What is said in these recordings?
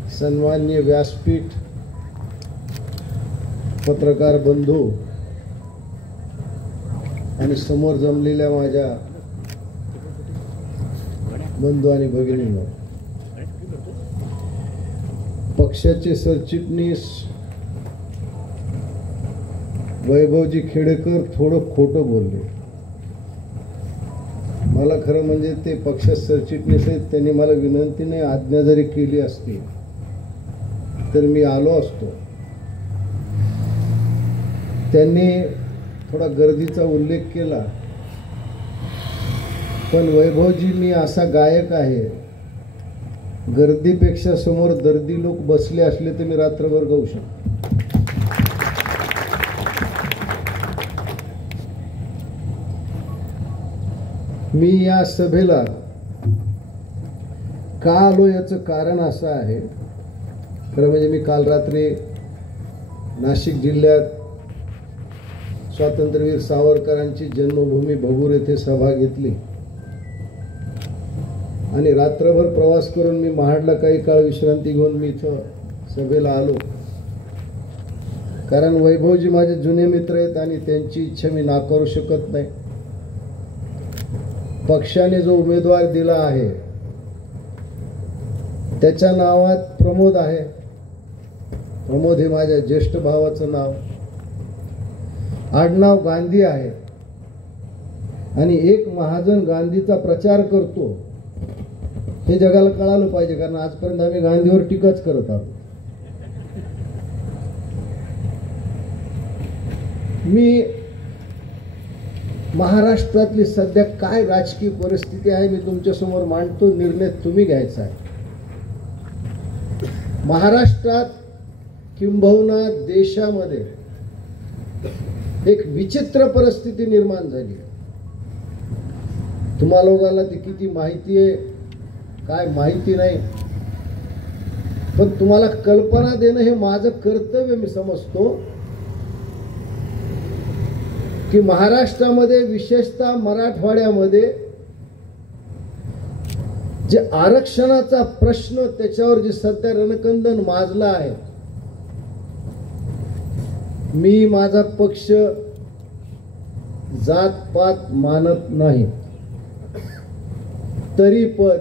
सन्माननीय व्यासपीठ, पत्रकार बंधू आणि समोर जमलेल्या माझ्या बंधू आणि भगिनींनो, पक्षाचे सरचिटणीस वैभवजी खेडेकर थोडं खोटं बोलले. मला खरं म्हणजे ते पक्षाचे सरचिटणीस आहेत, त्यांनी मला विनंतीने आज्ञा जरी केली असती तर मी आलो असतो. त्यांनी थोडा गर्दीचा उल्लेख केला, पण वैभवजी मी असा गायक आहे, गर्दीपेक्षा समोर दर्दी लोक बसले असले तर मी रात्रभर गाऊ शकतो. मी या सभेला का आलो याचं कारण असं आहे. खरं म्हणजे मी काल रात्री नाशिक जिल्ह्यात स्वातंत्र्यवीर सावरकरांची जन्मभूमी भगूर येथे सभा घेतली आणि रात्रभर प्रवास करून मी महाडला काही काळ विश्रांती घेऊन मी इथं सभेला आलो. कारण वैभवजी माझे जुने मित्र आहेत आणि त्यांची इच्छा मी नाकारू शकत नाही. पक्षाने जो उमेदवार दिला आहे त्याच्या नावात प्रमोद आहे. प्रमोद हे माझ्या ज्येष्ठ भावाचं नाव. आडनाव गांधी आहे आणि एक महाजन गांधीचा प्रचार करतो हे जगाला कळालं पाहिजे, कारण आजपर्यंत आम्ही गांधीवर टीकाच करत आहोत. मी महाराष्ट्रातली सध्या काय राजकीय परिस्थिती आहे मी तुमच्या समोर मांडतो. निर्णय तुम्ही घ्यायचा आहे. महाराष्ट्रात किंबहुना देशामध्ये एक विचित्र परिस्थिती निर्माण झाली आहे. तुम्हा लोकांना ती किती माहिती आहे काय माहिती नाही, पण तुम्हाला कल्पना देणं हे माझं कर्तव्य मी समजतो की महाराष्ट्रामध्ये विशेषतः मराठवाड्यामध्ये जे आरक्षणाचा प्रश्न त्याच्यावर जे सध्या रणकंदन माजलं आहे, मी माझा पक्ष जातपात मानत नाही, तरी पण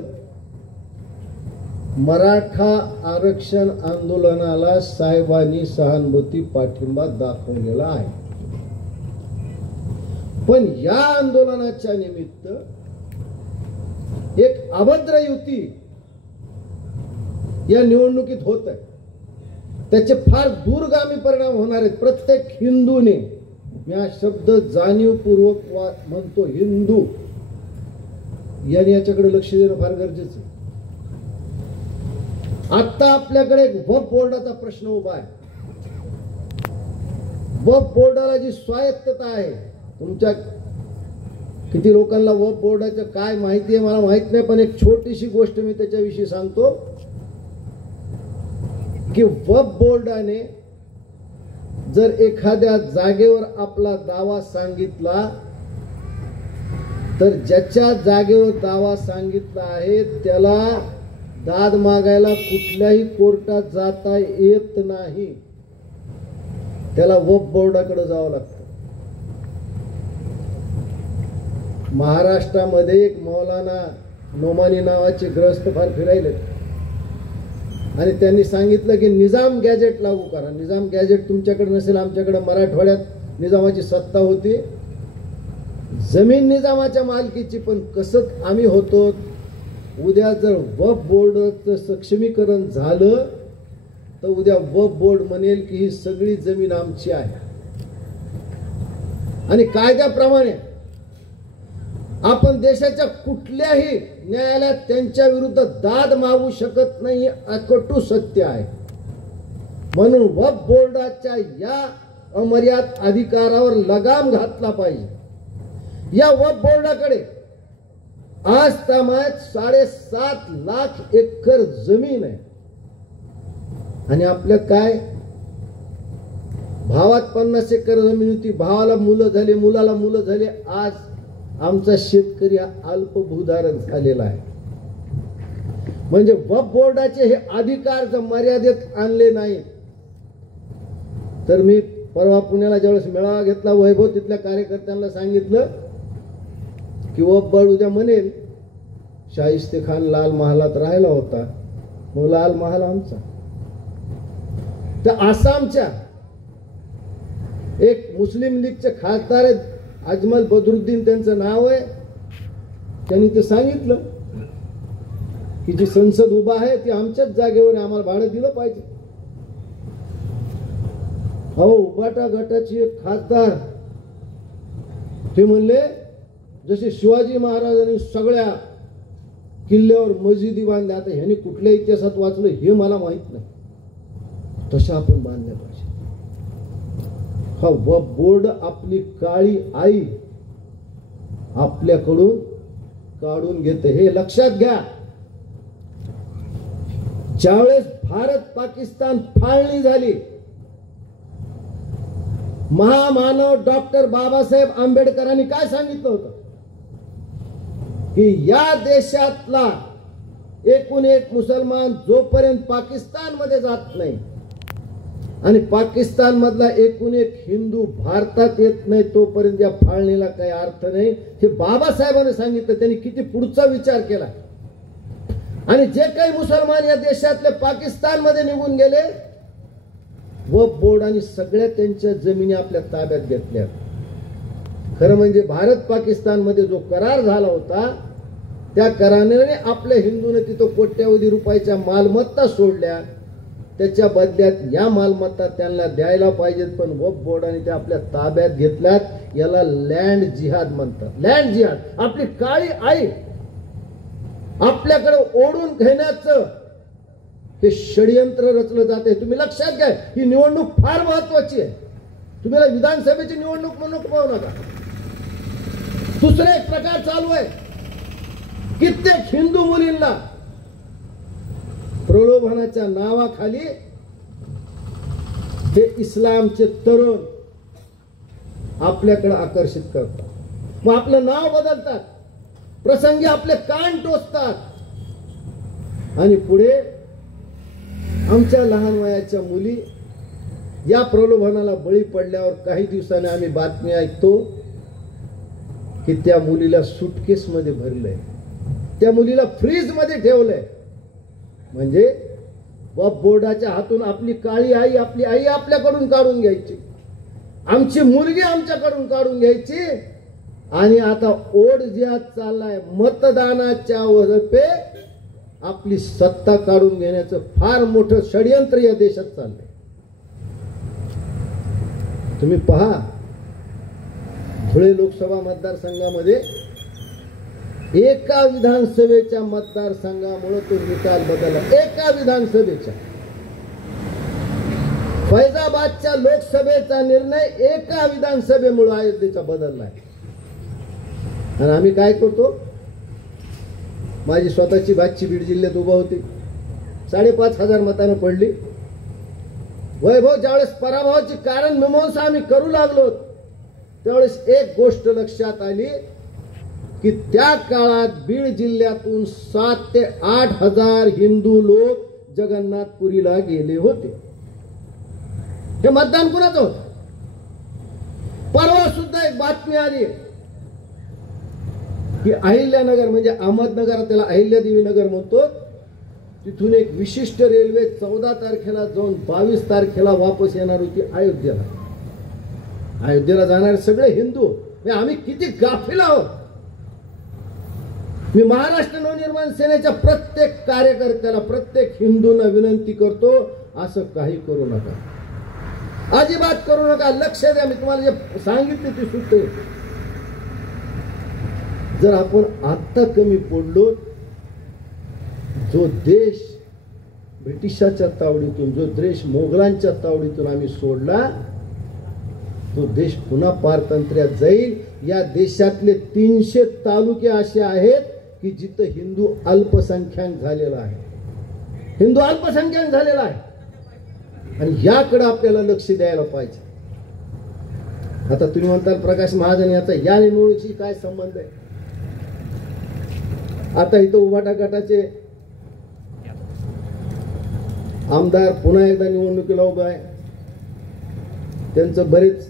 मराठा आरक्षण आंदोलनाला साहेबांनी सहानुभूती पाठिंबा दाखवलेला आहे. पण या आंदोलनाच्या निमित्त एक अभद्र युती या निवडणुकीत होत आहे. त्याचे फार दूरगामी परिणाम होणार आहेत. प्रत्येक हिंदूने, मी हा शब्द जाणीवपूर्वक म्हणतो, हिंदू यांनी याच्याकडे लक्ष देणं फार गरजेचं आहे. आता आपल्याकडे एक वक्फ बोर्डाचा प्रश्न उभा आहे. वक्फ बोर्डाला जी स्वायत्तता आहे, तुमच्या किती लोकांना वक्फ बोर्डाचं काय माहिती आहे मला माहित नाही, पण एक छोटीशी गोष्ट मी त्याच्याविषयी सांगतो की वक्फ बोर्डाने जर एखाद्या जागेवर आपला दावा सांगितला तर ज्याच्या जागेवर दावा सांगितला आहे त्याला दाद मागायला कुठल्याही कोर्टात जाता येत नाही. त्याला वक्फ बोर्डाकडे जावं लागतं. महाराष्ट्रामध्ये एक मौलाना नोमानी नावाचे ग्रस्त फार फिरायले आणि त्यांनी सांगितलं की निजाम गॅजेट लागू करा. निजाम गॅजेट तुमच्याकडे नसेल, आमच्याकडे मराठवाड्यात निजामाची सत्ता होती. जमीन निजामाच्या मालकीची, पण कसं आम्ही होतो. उद्या जर वक्फ बोर्डाचं सक्षमीकरण झालं तर उद्या वक्फ बोर्ड म्हणेल की ही सगळी जमीन आमची आहे आणि कायद्याप्रमाणे आपण देशाच्या कुठल्याही न्यायालयात त्यांच्या विरुद्ध दाद मागू शकत नाही. अकटू सत्य आहे. म्हणून वक्फ बोर्डाच्या या अमर्याद अधिकारावर लगाम घातला पाहिजे. या वक्फ बोर्डाकडे आज तामात 7.5 लाख एकर जमीन आहे आणि आपल्या काय भावात 50 एकर जमीन होती. भावाला मुलं झाले, मुलाला मुलं झाले. आज आमचा शेतकरी हा अल्पभूधारक झालेला आहे. म्हणजे वक्फ बोर्डाचे हे अधिकार जर मर्यादेत आणले नाही तर मी परवा पुण्याला ज्यावेळेस मेळावा घेतला वैभव तिथल्या कार्यकर्त्यांना सांगितलं की वक्फ बोर्ड उद्या म्हणेल शाहिस्ते खान लाल महालात राहिला होता, मग लाल महाल आमचा. तर आसामच्या एक मुस्लिम लीगचे खासदार आहेत, अजमल बदरुद्दीन त्यांचं नाव आहे, त्यांनी ते सांगितलं की जी संसद उभा आहे ती आमच्याच जागेवर आहे, आम्हाला भाडं दिलं पाहिजे. हो, उबाटा गटाची एक खासदार ते म्हणले जसे शिवाजी महाराजांनी सगळ्या किल्ल्यावर मस्जिदी बांधल्या, आता ह्यांनी कुठल्या इतिहासात वाचलं हे मला माहित नाही, तशा आपण बांधल्या पाहिजे. हा वक्फ बोर्ड आपली काळी आई आपल्याकडून काढून घेते, हे लक्षात घ्या. ज्यावेळेस भारत पाकिस्तान फाळणी झाली, महामानव डॉक्टर बाबासाहेब आंबेडकरांनी काय सांगितलं होतं की या देशातला एकूण एक मुसलमान जोपर्यंत पाकिस्तान मध्ये जात नाही आणि पाकिस्तान मधला एकूण एक हिंदू भारतात येत नाही तोपर्यंत या फाळणीला काही अर्थ नाही. हे बाबासाहेबांनी सांगितलं. त्यांनी किती पुढचा विचार केला. आणि जे काही मुसलमान या देशातले पाकिस्तान मध्ये निघून गेले, वक्फ बोर्डाने सगळ्या त्यांच्या जमिनी आपल्या ताब्यात घेतल्या. खरं म्हणजे भारत पाकिस्तान मध्ये जो करार झाला होता त्या कराराने आपल्या हिंदूने तिथं कोट्यावधी रुपयाच्या मालमत्ता सोडल्या, त्याच्या बदल्यात या मालमत्ता त्यांना द्यायला पाहिजेत, पण वक्फ बोर्डाने त्या आपल्या ताब्यात घेतल्यात. याला लँड जिहाद म्हणतात. लँड जिहाद, आपली काळी आई आपल्याकडे ओढून घेण्याचं हे षडयंत्र रचलं जाते. तुम्ही लक्षात घ्या, ही निवडणूक फार महत्वाची आहे. तुम्हाला विधानसभेची निवडणूक म्हणून पाहू नका. दुसरा एक प्रकार चालू आहे. कित्येक हिंदू मुलींना प्रलोभनाच्या नावाखाली हे इस्लामचे तरुण आपल्याकडे आकर्षित करतात. मग आपलं नाव बदलतात, प्रसंगी आपले कान टोचतात आणि पुढे आमच्या लहान वयाच्या मुली या प्रलोभनाला बळी पडल्यावर काही दिवसांनी आम्ही बातमी ऐकतो की त्या मुलीला सुटकेस मध्ये भरलंय, त्या मुलीला फ्रीज मध्ये ठेवलंय. म्हणजे वक्फ बोर्डाच्या हातून आपली काळी आई, आपली आई आपल्याकडून काढून घ्यायची, आमची मुलगी आमच्याकडून काढून घ्यायची. आणि आता ओढ जिहाद चाललाय. मतदानाच्या वरपे आपली सत्ता काढून घेण्याचं फार मोठं षडयंत्र या देशात चाललंय. तुम्ही पहा, धुळे लोकसभा मतदारसंघामध्ये एका विधानसभेच्या मतदारसंघामुळे तो निकाल बदलला. एका विधानसभेच्या, फैजाबादच्या लोकसभेचा निर्णय एका विधानसभेमुळे अयोध्येचा बदललाय. आणि आम्ही काय करतो, माझी स्वतःची भाची बीड जिल्ह्यात उभा होती, 5,500 मतानं पडली. वैभव ज्यावेळेस पराभवाची कारण मीमांसा आम्ही करू लागलो त्यावेळेस एक गोष्ट लक्षात आली की त्या काळात बीड जिल्ह्यातून 7,000 ते 8,000 हिंदू लोक जगन्नाथपुरीला गेले होते. हे मतदान कुणाचं होतं? परवा सुद्धा एक बातमी आली की अहिल्यानगर, म्हणजे अहमदनगर त्याला अहिल्यादेवी नगर म्हणतो, तिथून एक विशिष्ट रेल्वे 14 तारखेला जाऊन 22 तारखेला वापस येणार होती अयोध्येला. अयोध्येला जाणारे सगळे हिंदू. आम्ही किती गाफील आहोत. मी महाराष्ट्र नवनिर्माण सेनेच्या प्रत्येक कार्यकर्त्याला, प्रत्येक हिंदूंना विनंती करतो, असं काही करू नका, अजिबात करू नका. लक्ष द्या, मी तुम्हाला जे सांगितले ते सूत्र. जर आपण आता कमी पडलो, जो देश ब्रिटिशाच्या तावडीतून, जो देश मोगलांच्या तावडीतून आम्ही सोडला, तो देश पुन्हा पारतंत्र्यात जाईल. या देशातले 300 तालुके असे आहेत की जिथं हिंदू अल्पसंख्याक झालेला आहे, हिंदू अल्पसंख्याक झालेला आहे. आणि याकडे आपल्याला लक्ष द्यायला पाहिजे. आता तुम्ही म्हणताल प्रकाश महाजन याचा या निवडणुकीशी काय संबंध आहे? आता इथं उभाटा गटाचे आमदार पुन्हा एकदा निवडणुकीला उभा आहे. त्यांचं बरेच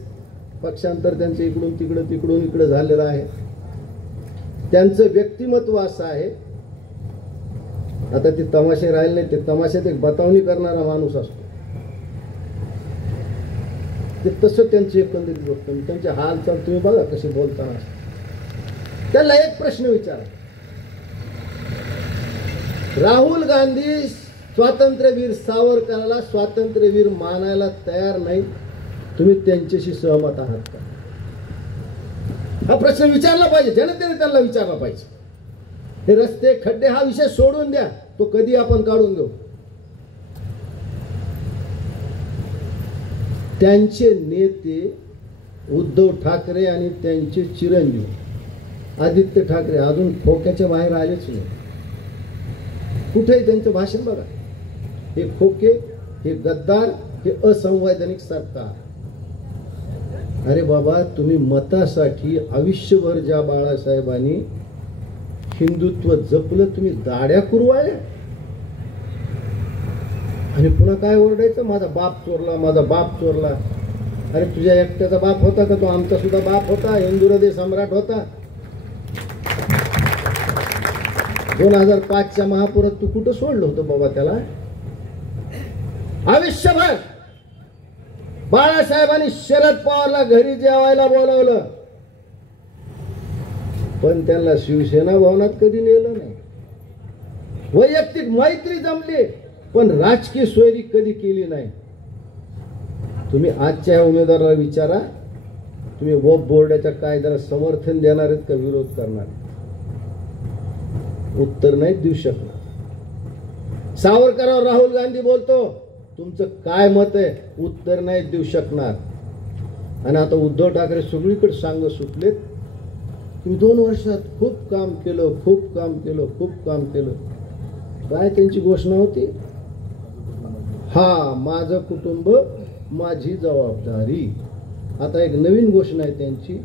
पक्षांतर त्यांचं इकडून तिकडं तिकडून इकडं झालेलं आहे. त्यांचं व्यक्तिमत्व असं आहे, आता ते तमाशे राहिले नाही, ते तमाशात एक बतावणी करणारा माणूस असतो, ते तसं त्यांची एकंदरीत गोष्ट. त्यांचे हालचाल तुम्ही बघा कसे बोलताना. त्याला एक प्रश्न विचारा, राहुल गांधी स्वातंत्र्यवीर सावरकराला स्वातंत्र्यवीर मानायला तयार नाही, तुम्ही त्यांच्याशी सहमत आहात का? हा प्रश्न विचारला पाहिजे, जनतेने त्यांना विचारला पाहिजे. हे रस्ते खड्डे हा विषय सोडून द्या, तो कधी आपण काढून घेऊ. त्यांचे नेते उद्धव ठाकरे आणि त्यांचे चिरंजीव आदित्य ठाकरे अजून खोक्याच्या बाहेर आलेच नाही. कुठेही त्यांचं भाषण बघा, हे खोके, हे गद्दार, हे असंवैधानिक सरकार. अरे बाबा, तुम्ही मतासाठी आयुष्यभर ज्या बाळासाहेबांनी हिंदुत्व जपलं, तुम्ही दाड्या कुरवाळल्या आणि पुन्हा काय ओरडायचं, माझा बाप चोरला, माझा बाप चोरला. अरे तुझ्या एकट्याचा बाप होता का? तो आमचा सुद्धा बाप होता, हिंदू हृदय सम्राट होता. 2005च्या महापुरात तू कुठं सोडलं होतं बाबा त्याला? आयुष्यभर बाळासाहेबांनी शरद पवारला घरी जेवायला बोलवलं, पण त्यांना शिवसेना भवनात कधी नेलं नाही. वैयक्तिक मैत्री जमली, पण राजकीय सोयरी कधी केली नाही. तुम्ही आजच्या उमेदवाराला विचारा, तुम्ही वक्फ बोर्डाच्या कायद्याला समर्थन देणार आहेत का विरोध करणार? उत्तर नाही देऊ शकणार. सावरकरांवर राहुल गांधी बोलतो, तुमचं काय मत आहे? उत्तर नाही देऊ शकणार. आणि आता उद्धव ठाकरे सगळीकडे सांग सुटलेत, तुम्ही 2 वर्षात खूप काम केलं, खूप काम केलं, खूप काम केलं. काय त्यांची घोषणा होती? हा, माझं कुटुंब माझी जबाबदारी. आता एक नवीन घोषणा आहे त्यांची,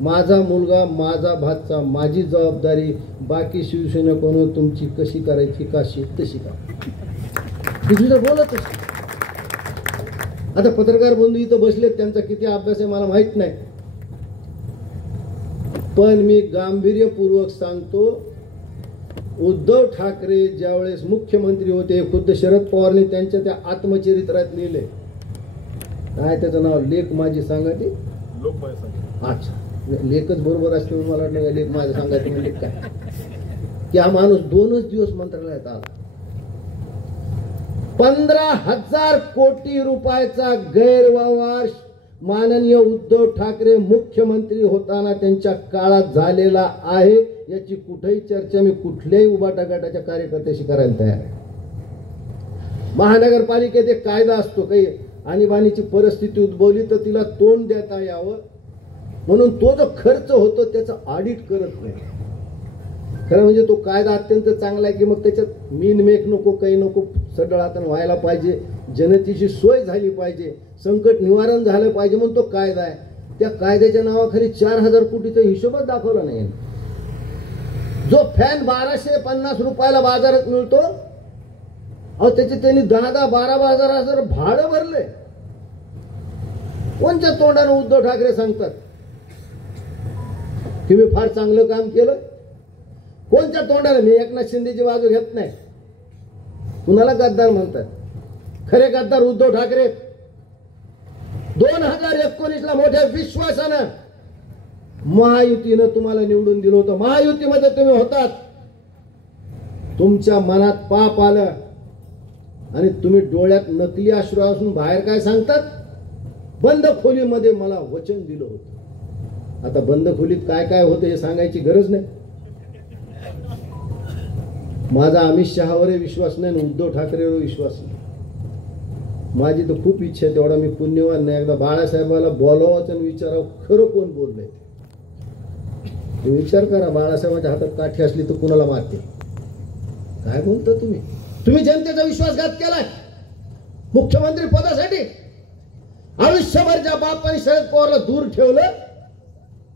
माझा मुलगा माझा भाचा माझी जबाबदारी, बाकी शिवसेना कोण तुमची कशी करायची काशी तशी का. दुसरीला बोलतच. आता पत्रकार बंधू इथं बसलेत, त्यांचा किती अभ्यास आहे मला माहित नाही, पण मी गांभीर्यपूर्वक सांगतो, उद्धव ठाकरे ज्यावेळेस मुख्यमंत्री होते, खुद्द शरद पवारने त्यांच्या त्या आत्मचरित्रात लिहिले, काय त्याचं नाव, लेख माझी सांगायची. अच्छा, लेखच बरोबर असते मला वाटलं का लेख माझं सांगायचं म्हणजे काय, की हा माणूस 2च दिवस मंत्रालयात आला. 15,000 कोटी रुपयाचा गैरव्यवहार माननीय उद्धव ठाकरे मुख्यमंत्री होताना त्यांच्या काळात झालेला आहे. याची कुठेही चर्चा मी कुठल्याही उभाटा गटाच्या कार्यकर्त्याशी करायला तयार आहे. महानगरपालिकेत एक कायदा असतो, काही आणीबाणीची परिस्थिती उद्भवली तर तिला तोंड देता यावं म्हणून तो जो खर्च होतो त्याचं ऑडिट करत नाही. खरं म्हणजे तो कायदा अत्यंत चांगला आहे की मग त्याच्यात मीनमेक नको, काही नको, सडळ हातान व्हायला पाहिजे, जनतेची सोय झाली पाहिजे, संकट निवारण झालं पाहिजे म्हणून तो कायदा आहे. त्या कायद्याच्या नावाखाली 4,000 कोटीचा हिशोबच दाखवला नाही. जो फॅन 1250 रुपयाला बाजारात मिळतो, अहो त्याचे त्यांनी 10-12 भाडं भरले. कोणत्या तोंडाने उद्धव ठाकरे सांगतात की मी फार चांगलं काम केलं? कोणत्या तोंडाने? मी एकनाथ शिंदेची बाजू घेत नाही. कुणाला गद्दार म्हणतात? खरे गद्दार उद्धव ठाकरे. 2019ला मोठ्या विश्वासानं महायुतीनं तुम्हाला निवडून दिलं होतं. महायुतीमध्ये तुम्ही होतात, तुमच्या मनात पाप आलं आणि तुम्ही डोळ्यात नकली अश्रू असून बाहेर काय सांगतात? बंद खोलीमध्ये मला वचन दिलं होतं. आता बंद खोलीत काय काय होतं हे सांगायची गरज नाही. माझा अमित शहावर विश्वास नाही, उद्धव ठाकरेवर विश्वास नाही. माझी तर खूप इच्छा आहे, तेवढा मी पुण्यवान नाही, एकदा बाळासाहेबाला बोलावं आणि विचारावं खरं कोण बोललंय. विचार करा, बाळासाहेबांच्या हातात काठी असली तर कुणाला मारते? काय बोलता तुम्ही? तुम्ही जनतेचा विश्वासघात केलाय मुख्यमंत्री पदासाठी. आयुष्यभर ज्या बापाने शरद पवारला दूर ठेवलं,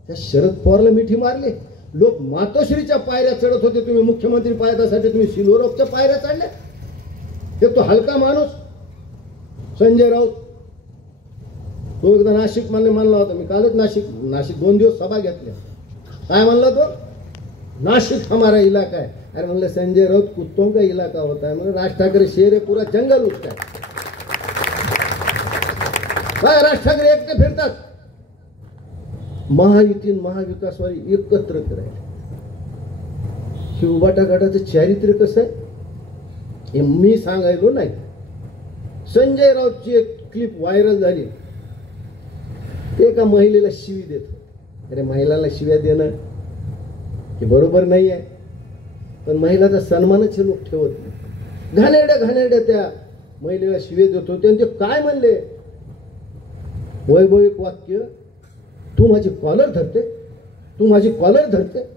त्या शरद पवारला मिठी मारली. लोक मातोश्रीच्या पायऱ्या चढत होते, तुम्ही मुख्यमंत्री पदासाठी तुम्ही सिल्वर ऑफच्या पायऱ्या चढल्या. एक तो हलका माणूस संजय राऊत, तो एकदा नाशिक म्हणला होता, मी कालच नाशिक 2 दिवस सभा घेतल्या. काय म्हणला तो? नाशिक हमारा इलाका है. अरे म्हणलं संजय राऊत कुत्तों का इलाका होता है. म्हणजे राज ठाकरे शहर है, पूरा जंगल उसका है. काय राज ठाकरे एकटे फिरतात? महायुती महाविकासवादी एकत्र करायला. हे उबाटा गटाचं चारित्र्य कसं आहे हे मी सांगायलो नाही. संजय राऊतची एक क्लिप व्हायरल झाली. ते एका महिलेला शिवी देत. अरे महिलाला शिव्या देणं हे बरोबर नाही आहे, पण महिलाचा सन्मानच हे लोक ठेवत नाही. घाणेरड्या त्या महिलेला शिवे देत होते आणि ते काय म्हणले, वैभविक वाक्य, तू माझी कॉलर धरते, तू माझी कॉलर धरते.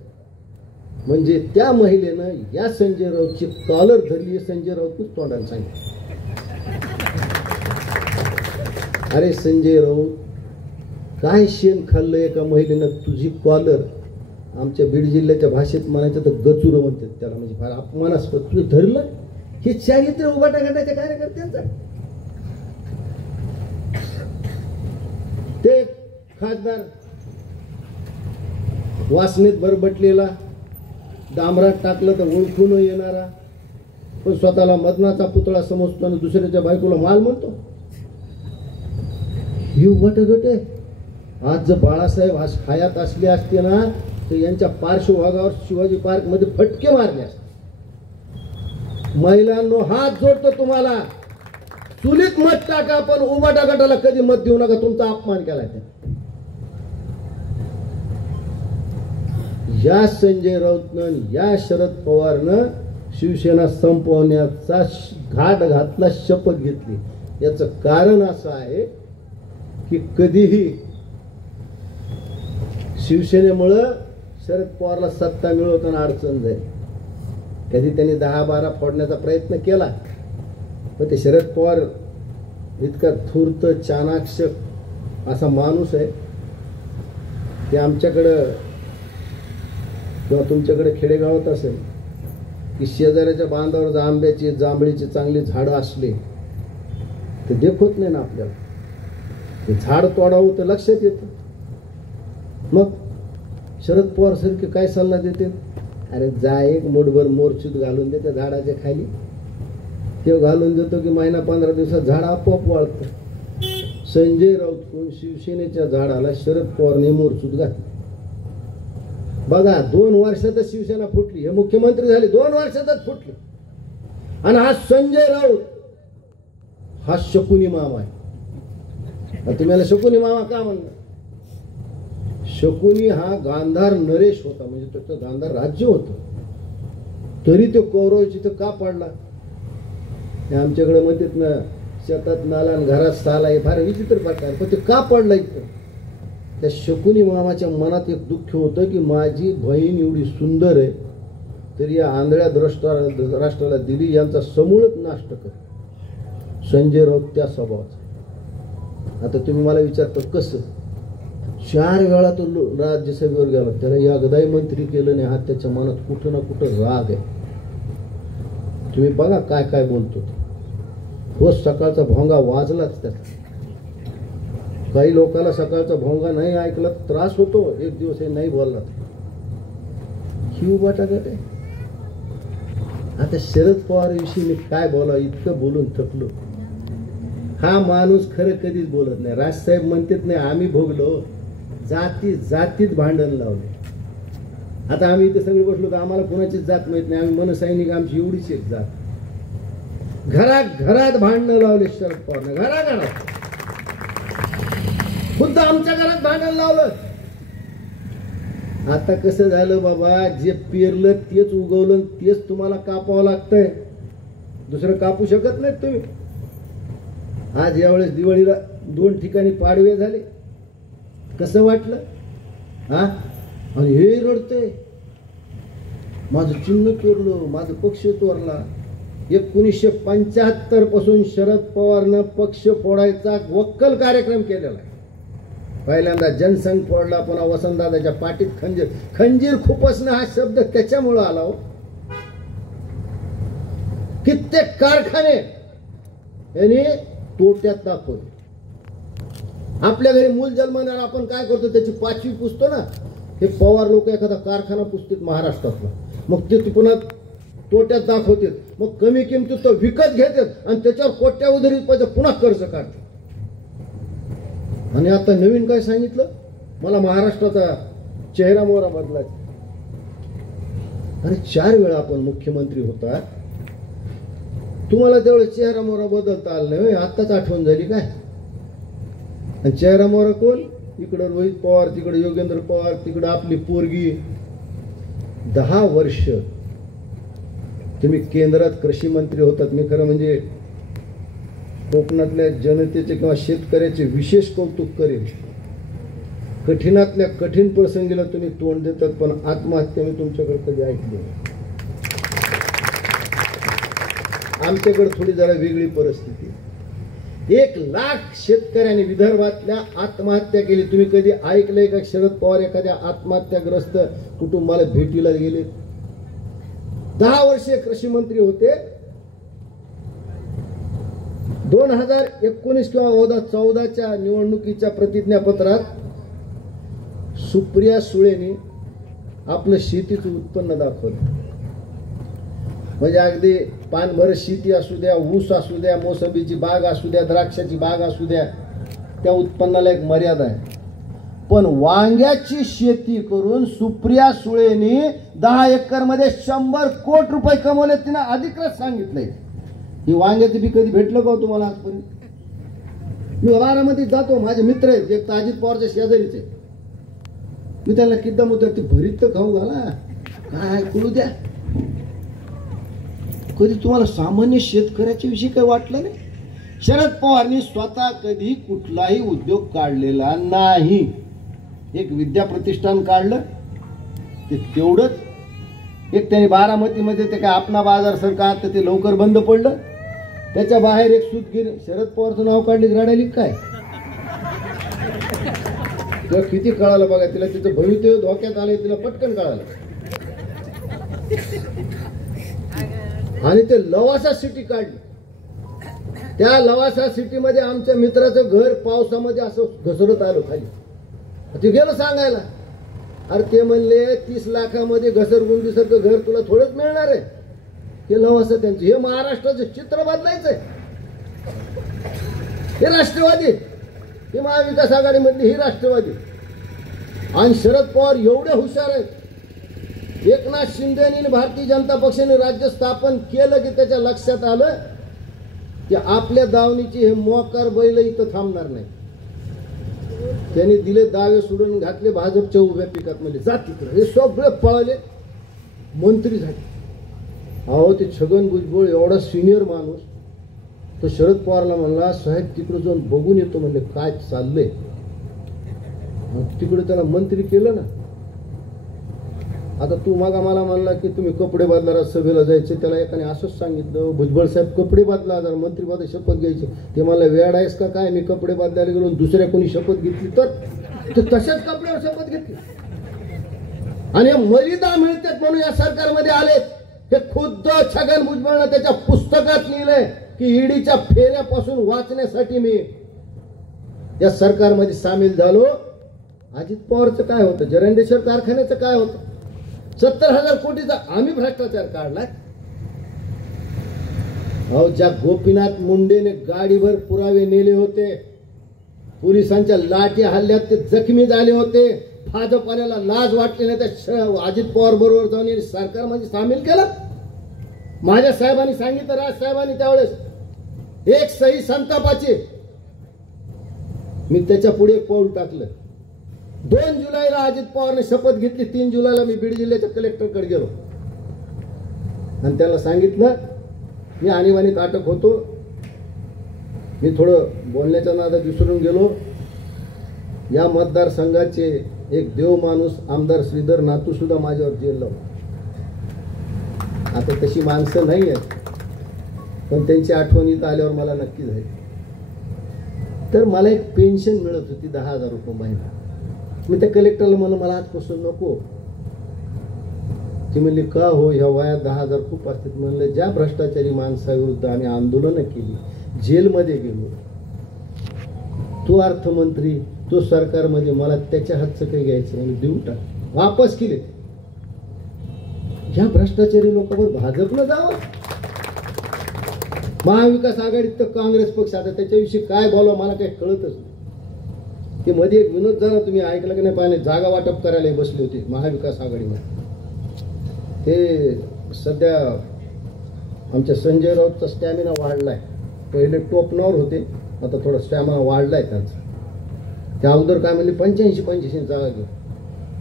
म्हणजे त्या महिलेनं या संजय राऊतची कॉलर धरली. संजय राऊतच तोंडाला सांगितलं. अरे संजय राऊत, काय शेण खाल्लं एका महिलेनं तुझी कॉलर. आमच्या बीड जिल्ह्याच्या भाषेत म्हणायचं तर गचुरं म्हणतात त्याला, म्हणजे फार अपमानास्पद. तुझं धरलं हे चारित्र्य उबाटा गटाच्या कार्यकर्त्यांचं. ते खासदार वासनेत बरबटलेला, डांबरात टाकलं तर ओळखून येणारा, पण स्वतःला मदनाचा पुतळा समजतो आणि दुसऱ्याच्या बायकोला माल म्हणतो. ही उबाटा गट आहे. आज जर बाळासाहेब हयात असले असते ना तर यांच्या पार्श्वभागावर शिवाजी पार्क मध्ये फटके मारले असते. महिलांनो, हात जोडतो तुम्हाला, चुलीत मत टाका, पण उबाटा गटाला कधी मत देऊ नका. तुमचा अपमान केलाय ते. या संजय राऊतनं, या शरद पवारनं शिवसेना संपवण्याचा घाट घातला, शपथ घेतली. याचं कारण असं आहे की कधीही शिवसेनेमुळं शरद पवारला सत्ता मिळवताना अडचण जाईल. कधी त्यांनी 10-12 फोडण्याचा प्रयत्न केला, पण ते शरद पवार इतका धूर्त चाणाक्ष असा माणूस आहे की आमच्याकडं किंवा तुमच्याकडे खेडेगावात असेल की शेजाऱ्याच्या बांधावर जर आंब्याची जांभळीची चांगली झाडं असली तर देखत नाही ना आपल्याला. ते झाड तोडावं तर लक्षात येतं. मग शरद पवार सारखे काय सल्ला देते, अरे जा एक मुठभर मोरचूत घालून दे त्या झाडाच्या खाली. ते घालून देतो की महिना 15 दिवसात झाड आपोआप वाळतं. संजय राऊत कोण शिवसेनेच्या झाडाला शरद पवारने मोरचूत घातली. बघा 2 वर्षातच शिवसेना फुटली. हे मुख्यमंत्री झाले 2 वर्षातच फुटली. आणि हा संजय राऊत हा शकुनी मामा आहे. तुम्ही याला शकुनी मामा का म्हणणार? शकुनी हा गांधार नरेश होता, म्हणजे त्याचं गांधार राज्य होतं, तरी तो कौरव तर का पडला? आमच्याकडे म्हणतात ना, शेतात नाला आणि घरात साला, हे फार विचित्र प्रकार, पण ते का पडला इथं? त्या शकुनी मामाच्या मनात एक दुःख होतं की माझी बहीण एवढी सुंदर आहे तरी या आंधळ्या राष्ट्राला दिली, यांचा समूळच नाश कर. संजय राऊत त्या स्वभावाचा. आता तुम्ही मला विचारता कसं? 4 वेळा तो राज्यसभेवर गेला, त्याला एकदाही मंत्री केलं नाही. हा त्याच्या मनात कुठं ना कुठं राग आहे. तुम्ही बघा काय काय बोलतो. रोज सकाळचा भोंगा वाजलाच त्याचा. काही लोकांना सकाळचा भोंगा नाही ऐकला त्रास होतो. एक दिवस हे नाही बोलला. ही उबाटा गट आहे. आता शरद पवार विषयी मी काय बोलावं, इतकं बोलून थकलो. हा माणूस खरं कधीच बोलत नाही. राजसाहेब म्हणतात नाही, आम्ही भोगलो, जातीत भांडण लावले. आता आम्ही इथे सगळे बसलो तर आम्हाला कोणाचीच जात माहित नाही. आम्ही मनसैनिक, आमची एवढीच एक जात. घरात भांडणं लावले शरद पवारने. घराघरात खुद्द आमच्या घरात भांडण लावलं. आता कसं झालं बाबा, जे पेरलं तेच उगवलं, तेच तुम्हाला कापावं लागतंय. दुसरं कापू शकत नाहीत तुम्ही. आज यावेळेस दिवाळीला 2 ठिकाणी पाडवे झाले. कसं वाटलं? हा, आणि हे रडतंय, माझं चिन्ह चोरलं, माझं पक्ष चोरला. 1975 पासून शरद पवारनं पक्ष फोडायचा वक्कल कार्यक्रम केलेला आहे. पहिल्यांदा जनसंघ फोडला, पुन्हा वसंतदादाच्या पाठीत खंजीर खुपसणं हा शब्द त्याच्यामुळं आला हो की कित्येक कारखाने यांनी तोट्यात दाखवले. आपल्या घरी मूल जन्मणार आपण काय करतो, त्याची 5वी पुसतो ना. हे पवार लोक एखादा कारखाना पुसतात महाराष्ट्रातला, मग ते पुन्हा तोट्यात दाखवतात, मग कमी किमतीत तो विकत घेतात आणि त्याच्यावर कोट्यावधी रुपयाचं पुन्हा कर्ज काढतात. आणि आता नवीन काय सांगितलं, मला महाराष्ट्राचा चेहरा मोहरा बदलायचा. आणि 4 वेळा आपण मुख्यमंत्री होता, तुम्हाला तेवढं चेहरा मोहरा बदलता आलं नाही. आत्ताच आठवण झाली काय? आणि चेहरा मोहरा कोण? इकडं रोहित पवार, तिकडे योगेंद्र पवार, तिकडं आपली पोरगी. 10 वर्ष तुम्ही केंद्रात कृषी मंत्री होतात. मी खरं म्हणजे कोकणातल्या जनतेचे किंवा शेतकऱ्याचे विशेष कौतुक करेन. कठीणातल्या कठीण प्रसंगीला तुम्ही तोंड देतात, पण आत्महत्या मी तुमच्याकडे कधी ऐकली नाही. आमच्याकडे थोडी जरा वेगळी परिस्थिती. 1 लाख शेतकऱ्यांनी विदर्भातल्या आत्महत्या केली. तुम्ही कधी ऐकलंय का शरद पवार एखाद्या आत्महत्याग्रस्त कुटुंबाला भेटीला गेले? 10 वर्षे कृषी मंत्री होते. 2019 किंवा 2014च्या निवडणुकीच्या प्रतिज्ञापत्रात सुप्रिया सुळेंनी आपलं शेतीचं उत्पन्न दाखवलं. म्हणजे अगदी पानभर शेती असू द्या, ऊस असू द्या, मोसंबीची बाग असू द्या, द्राक्षाची बाग असू द्या, त्या उत्पन्नाला एक मर्यादा आहे. पण वांग्याची शेती करून सुप्रिया सुळेंनी 10 एकरमध्ये 100 कोटी रुपये कमवले. तिनं अधिकृत सांगितलंय. ही वांग्याचं बी कधी भेटलं का तुम्हाला आजपर्यंत? मी बारामतीत जातो, माझे मित्र आहेत, एक तर अजित पवारच्या शेजारीचे. मी त्यांना किद्दाम होतं, ते भरीत तर खाऊ घाला, काय करू द्या. कधी तुम्हाला सामान्य शेतकऱ्याच्या विषयी काही वाटलं नाही? शरद पवारनी स्वतः कधी कुठलाही उद्योग काढलेला नाही. एक विद्या प्रतिष्ठान काढलं, ते तेवढंच. एक त्यांनी बारामतीमध्ये ते काय आपला बाजार सारखं आता ते लवकर बंद पडलं. त्याच्या बाहेर एक सूतगिरी, शरद पवारचं नाव काढली रडायली काय? तिला किती कळालं बघा, तिला तिचं भवितव्य धोक्यात आलंय, तिला पटकन कळालं. आणि ते लवासा सिटी काढली. त्या लवासा सिटीमध्ये आमच्या मित्राचं घर पावसामध्ये असं घसरत आलं खाली. ते गेलं सांगायला, अरे ते म्हणले 30 लाखामध्ये घसरगुंडीसारखं घर तुला थोडंच मिळणार आहे. हे लवासा त्यांचं, हे महाराष्ट्राचं चित्र बदलायचंय. हे राष्ट्रवादी, ही महाविकास आघाडीमधली ही राष्ट्रवादी. आणि शरद पवार एवढे हुशार आहेत. एकनाथ शिंदेनी भारतीय जनता पक्षाने राज्य स्थापन केलं की त्याच्या लक्षात आलं की आपल्या दावणीची हे मोकार बैल इथं थांबणार नाही. त्यांनी दिले दावे सोडून घातले भाजपच्या उभ्या पिकात, म्हणजे जा तिकडे. हे सगळे पळाले, मंत्री झाले. अहो ते छगन भुजबळ एवढा सिनियर माणूस, तो शरद पवारला म्हणला, साहेब तिकडे जाऊन बघून येतो. म्हणले काय चाललंय? तिकडे त्याला मंत्री केलं ना. आता तू मग आम्हाला म्हणला की तुम्ही कपडे बदला, सभेला जायचे. त्याला एकाने असंच सांगितलं, भुजबळ साहेब कपडे बदला, जरा मंत्रीपद शपथ घ्यायची. ते मला वेळ आहेस का काय? मी कपडे बदलायला गेलो, दुसऱ्या कोणी शपथ घेतली तर तशाच कपड्यावर शपथ घेतली. आणि मर्यादा मिळतात म्हणून या सरकारमध्ये आलेत. हे खुद्द छगन भुजबळनं त्याच्या पुस्तकात लिहिलंय की ईडीच्या फेऱ्यापासून वाचण्यासाठी मी या सरकारमध्ये सामील झालो. अजित पवारचं काय होतं? जरंडेश्वर कारखान्याचं काय होतं? 70,000 कोटीचा आम्ही भ्रष्टाचार काढलाय. अहो ज्या गोपीनाथ मुंडेने गाडीभर पुरावे नेले होते, पोलिसांच्या लाठी हल्ल्यात ते जखमी झाले होते, भाजपाला लाज वाटली नाही, त्या अजित पवार बरोबर जाऊन सरकारमध्ये सामील केलं. माझ्या साहेबांनी सांगितलं, राज साहेबांनी त्यावेळेस एक सही संतापाची, मी त्याच्या पुढे एक पाऊल टाकलं. 2 जुलैला अजित पवारने शपथ घेतली. 3 जुलैला मी बीड जिल्ह्याच्या कलेक्टरकडे गेलो आणि त्याला सांगितलं मी आणीबाणीत अटक होतो. मी थोडं बोलण्याच्या नादात विसरून गेलो. या मतदारसंघाचे एक देव माणूस आमदार श्रीधर नातू सुद्धा माझ्यावर जेल लावला. आता तशी माणसं नाही आहेत, पण त्यांची आठवण इथं आल्यावर मला नक्की झाली. तर मला एक पेन्शन मिळत होती 10,000 रुपये महिना. मी त्या कलेक्टरला म्हणलं मला आजपासून नको. ती म्हणली का हो, ह्या वयात 10,000 खूप असतात. म्हणलं ज्या भ्रष्टाचारी माणसाविरुद्ध आम्ही आंदोलनं केली, जेलमध्ये गेलो, तो अर्थमंत्री, तो सरकारमध्ये, मला त्याच्या हातचं काही घ्यायचं आणि देऊ टाक, वापस केले. ह्या भ्रष्टाचारी लोकांवर भाजपनं जावं. महाविकास आघाडीत तर काँग्रेस पक्ष, आता त्याच्याविषयी काय बोलावं मला काही कळतच नाही. ते मध्ये एक विनोद झाला, तुम्ही ऐकलं की नाही पाहिजे, जागा वाटप करायला बसले होते महाविकास आघाडीमध्ये. ते सध्या आमच्या संजय राऊतचा स्टॅमिना वाढलाय. पहिले टोपनावर होते, आता थोडा स्टॅमिना वाढलाय त्यांचा. त्या अगोदर काय म्हणले 85 जागा घेऊ.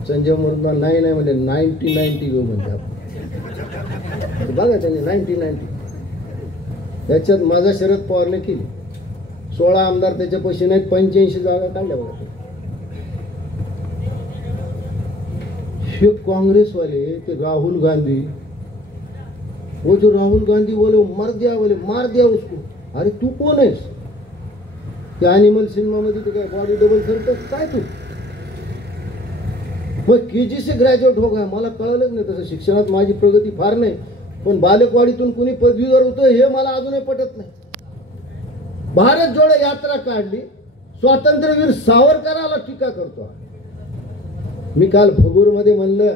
संजय म्हणून नाही म्हणजे 90 घेऊ म्हणते. बघा त्यांनी 90. त्याच्यात माझा शरद पवारने केली. 16 आमदार त्याच्या पैसे नाहीत, 85 जागा काढल्या. बघा हे कांग्रेसवाले, ते राहुल गांधी, वो जो राहुल गांधी बोले मार दिया उसको. अरे तू कोण आहेस? ते अॅनिमल सिनेमामध्ये ते काय बॉडी डबल करतात काय तू? मग KG से ग्रॅज्युएट हो गया. मला कळलंच नाही. तसं शिक्षणात माझी प्रगती फार नाही, पण बालेकवाडीतून कुणी पदवीधर होतं हे मला अजूनही पटत नाही. भारत जोडो यात्रा काढली, स्वातंत्र्यवीर सावरकराला टीका करतो. मी काल भगूरमध्ये म्हणलं,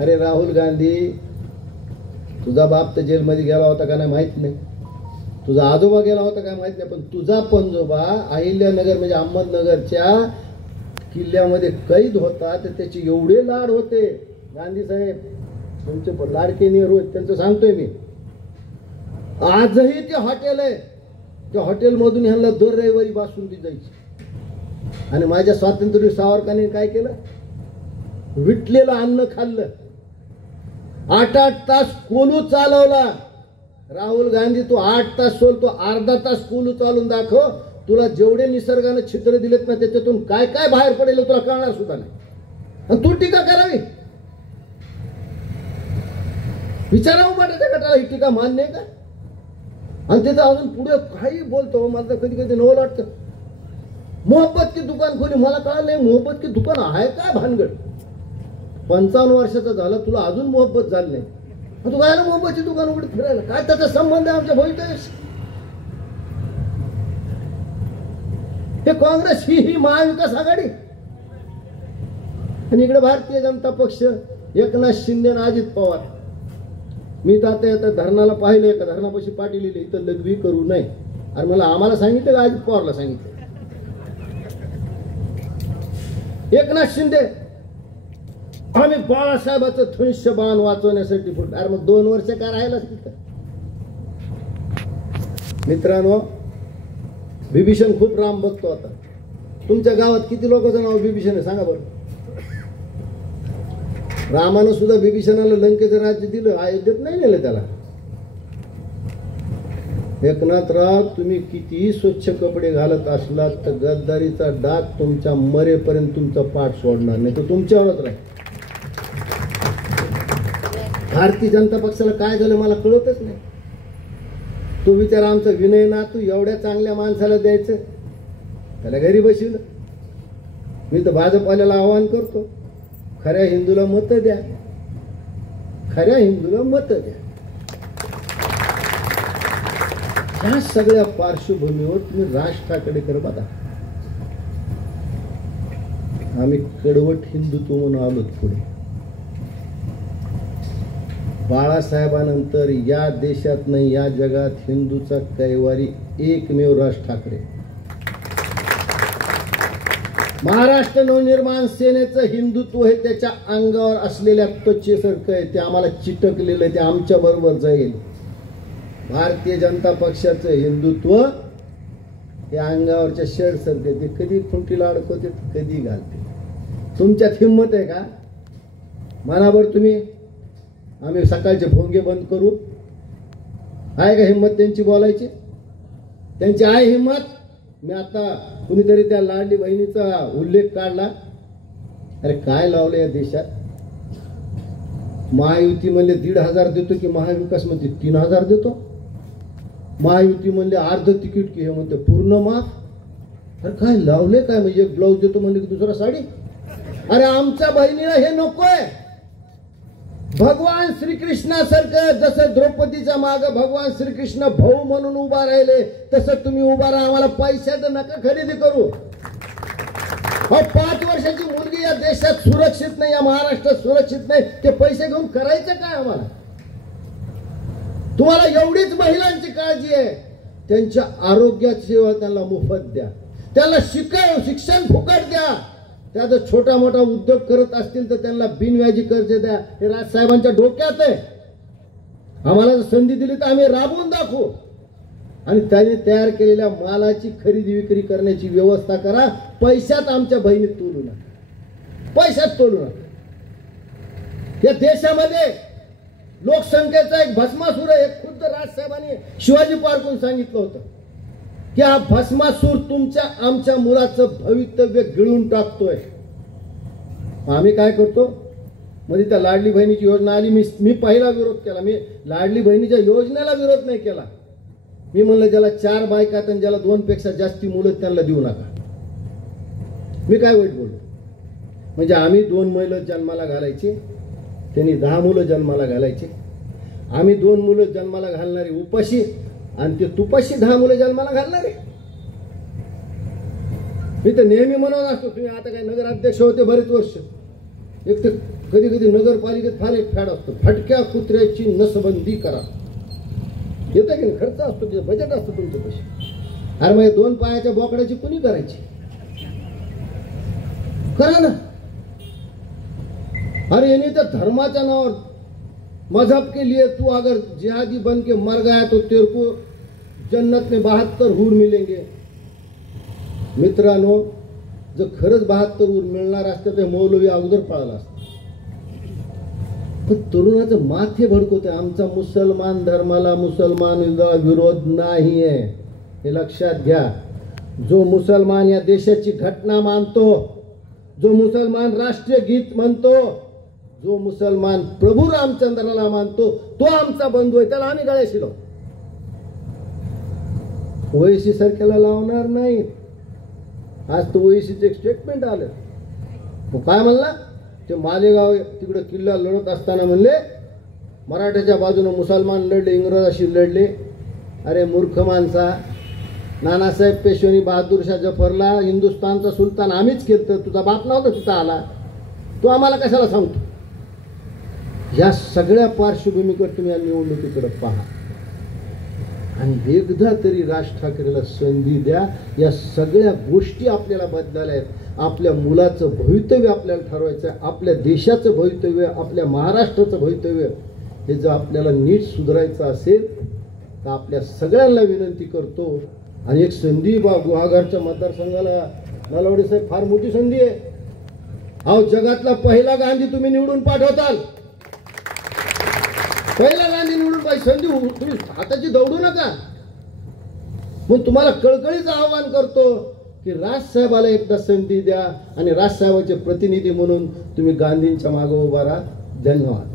अरे राहुल गांधी, तुझा बाप तर जेलमध्ये गेला होता का नाही माहित नाही, तुझा आजोबा गेला होता काय माहित नाही, पण तुझा पणजोबा अहिल्यानगर म्हणजे अहमदनगरच्या किल्ल्यामध्ये कैद होता, तर त्याचे एवढे लाड होते. गांधी साहेब तुमचे लाडके नेहरू आहेत, त्यांचं सांगतोय मी. आजही ते हॉटेल आहे, त्या हॉटेलमधून ह्यांना दर रविवारी बासुंदी जायची. आणि माझ्या स्वातंत्र्य सावरकरांनी काय केलं? विटलेलं अन्न खाल्लं, 8 तास कोलू चालवला. राहुल गांधी, तू 8 तास सोल, तू अर्धा तास कोलू चालून दाखव, तुला जेवढे निसर्गाने छिद्र दिलेत ना त्याच्यातून काय काय बाहेर पडेल तुला कळणार सुद्धा नाही. आणि तू टीका करावी? विचारावं वाटायच्या गटाला ही टीका मान्य आहे का? आणि तिथं अजून पुढे काही बोलतो. मला तर कधी कधी नवल वाटतं, मोहब्बत की दुकान खोली. मला कळलं नाही मोहब्बत की दुकान आहे काय भानगड? 55 वर्षाचा झाला, तुला अजून मोहब्बत झाली नाही, तू काय ना मोहब्बतची दुकान उघडत फिरायला? काय त्याचा संबंध आहे आमच्या भवितव्याशी? हे काँग्रेस, ही महाविकास आघाडी, आणि इकडे भारतीय जनता पक्ष, एकनाथ शिंदे आणि अजित पवार. मी तर आता धरणाला पाहिलं का, धरणापाशी पाटील लिहिले इथं लघवी करू नये. अरे मला आम्हाला सांगितलं का अजित पवारला सांगितलं? एकनाथ शिंदे, आम्ही बाळासाहेबाचं धनुष्यबाण वाचवण्यासाठी फुट. अरे मग 2 वर्ष काय राहिलाच तिथं? मित्रांनो, बिभीषण खूप राम बघतो. आता तुमच्या गावात किती लोकांचं नाव बिभीषण आहे सांगा बरं? रामानं सुद्धा बिभीषणाला लंकेचं राज्य दिलं, अयोध्येत नाही नेलं त्याला. एकनाथराव, तुम्ही कितीही स्वच्छ कपडे घालत असलात तर गद्दारीचा डाग तुमच्या मरेपर्यंत तुमचा पाठ सोडणार नाही, तो तुमच्यावरच राहील. भारतीय जनता पक्षाला काय झालं मला कळतच नाही. तो विचार आमचा विनय ना, तू एवढ्या चांगल्या माणसाला द्यायचं, त्याला घरी बसवलं. मी तर भाजपवाल्याला आवाहन करतो, खऱ्या हिंदूला मत द्या, खऱ्या हिंदूला मत द्या. ह्या सगळ्या पार्श्वभूमीवर तुम्ही राज ठाकरेकडे बघा. आम्ही कडवट हिंदुत्व म्हणून आलो पुढे. बाळासाहेबानंतर या देशात नाही या जगात हिंदूचा कैवारी एकमेव राज ठाकरे. महाराष्ट्र नवनिर्माण सेनेचं हिंदुत्व हे त्याच्या अंगावर असलेल्या त्वचेसारखं आहे, ते आम्हाला चिटकलेलं आहे, ते आमच्या बरोबर जाईल. भारतीय जनता पक्षाचं हिंदुत्व हे अंगावरच्या शेड सारखे, ते कधी खुंटीला अडकवते कधी घालते. तुमच्यात हिंमत आहे का? मनावर तुम्ही आम्ही सकाळचे भोंगे बंद करू, आहे का हिंमत त्यांची बोलायची? त्यांची आहे हिंमत? मी आता कुणीतरी त्या लाडली बहिणीचा उल्लेख काढला. अरे काय लावलं या देशात? महायुती म्हणले 1,500 देतो की महाविकास म्हणते 3,000 देतो. महायुती म्हणले अर्ध तिकीट की हे म्हणते पूर्ण माफ. अरे काय लावले काय? म्हणजे एक ब्लाऊज देतो म्हणले की दुसरा साडी. अरे आमच्या बहिणीला हे नकोय. भगवान श्रीकृष्णासारखं जसं द्रौपदीच्या मागे भगवान श्रीकृष्ण भाऊ म्हणून उभा राहिले तसं तुम्ही उभा राहा. आम्हाला पैशाचं नका खरेदी करू. 5 वर्षाची मुलगी या देशात सुरक्षित नाही, या महाराष्ट्रात सुरक्षित नाही. ते पैसे घेऊन करायचं काय आम्हाला? तुम्हाला एवढीच महिलांची काळजी आहे, त्यांच्या आरोग्याची सेवा त्यांना मोफत द्या, त्यांना शिक्षण फुकट द्या. त्याचा छोटा मोठा उद्योग करत असतील तर त्यांना बिनव्याजी कर्ज द्या. हे राजसाहेबांच्या डोक्यात आहे. आम्हाला जर संधी दिली तर आम्ही राबवून दाखवू. आणि त्यांनी तयार केलेल्या मालाची खरेदी विक्री करण्याची व्यवस्था करा. पैशात आमच्या बहिणीत तोलू नका, पैशात तोलू नका. या देशामध्ये लोकसंख्येचा एक भस्मासूर आहे. खुद्द राजसाहेबांनी शिवाजी पार्कून सांगितलं होतं की हा भस्मासूर तुमच्या आमच्या मुलाचं भवितव्य गिळून टाकतोय. आम्ही काय करतो? म्हणजे त्या लाडली बहिणीची योजना आली, मी पहिला विरोध केला. मी लाडली बहिणीच्या योजनेला विरोध नाही केला. मी म्हणलं ज्याला 4 बायका आणि ज्याला 2 पेक्षा जास्ती मुलं त्यांना देऊ नका. मी काय वाईट बोललो? म्हणजे आम्ही 2 मुलं जन्माला घालायचे, त्यांनी 10 मुलं जन्माला घालायचे. आम्ही 2 मुलं जन्माला घालणारे उपाशी आणि ते तुपाशी 10 मुलं जन्माला घालणारे. मी तर नेहमी म्हणत असतो, तुम्ही आता काय नगराध्यक्ष होते बरेच वर्ष, एक तर कधी कधी नगरपालिकेत फार एक फॅड असतो, फटक्या कुत्र्याची नसबंदी करा. येतं की नाही? खर्च असतो, तिचं बजेट असतं तुमचं पैसे. अरे मग 2 पायाच्या बोकड्याची कुणी करायची? करा ना. अरे यानी तर धर्माच्या नावावर मजहब के लिए तू अगर जिहादी बन के मर गया तो तेरे को जन्नत में 72 हूर मिलेंगे. मित्रांनो, जर खरंच 72 हूर मिळणार असतं तर मौलवी अगोदर पळाला असता. पण तरुणाचं माथे भडकवते. आमचा मुसलमान धर्माला मुसलमान विरोध नाही आहे, हे लक्षात घ्या. जो मुसलमान या देशाची घटना मानतो, जो मुसलमान राष्ट्रीय गीत म्हणतो, जो मुसलमान प्रभू रामचंद्राला मानतो, तो आमचा बंधू आहे. त्याला आम्ही गळ्याशी लावू. ओएसी सारख्याला लावणार नाही. आज तो ओएसीचं एक स्टेटमेंट आलं. मग काय म्हणला? ते मालेगाव तिकडे किल्ला लढत असताना म्हणले मराठ्याच्या बाजूने मुसलमान लढले, इंग्रजाशी लढले. अरे मूर्ख माणसा, नानासाहेब पेशवेनी बहादूरशाह जफरला हिंदुस्थानचा सुलतान आम्हीच केलं, तुझा बाप नव्हता तिथं आला, तो आम्हाला कशाला सांगतो? या सगळ्या पार्श्वभूमीकडे तुम्ही या निवडणुकीकडे पहा आणि एकदा तरी राज ठाकरेला संधी द्या. या सगळ्या गोष्टी आपल्याला बदलायला आहेत. आपल्या मुलाचं भवितव्य आपल्याला ठरवायचं आहे, आपल्या देशाचं भवितव्य, आपल्या महाराष्ट्राचं भवितव्य हे जर आपल्याला नीट सुधारायचं असेल तर आपल्या सगळ्यांना विनंती करतो. आणि एक संधी गुहागरच्या मतदारसंघाला नलावडे साहेब फार मोठी संधी आहे. अहो, जगातला पहिला गांधी तुम्ही निवडून पाठवताल. पहिला गांधी निवडून पाहिजे. संधी तुम्ही हाताची दौडू नका. मग तुम्हाला कळकळीचं आवाहन करतो की राजसाहेबाला एकदा संधी द्या आणि राजसाहेबाचे प्रतिनिधी म्हणून तुम्ही गांधींच्या मागे उभा राहा. धन्यवाद.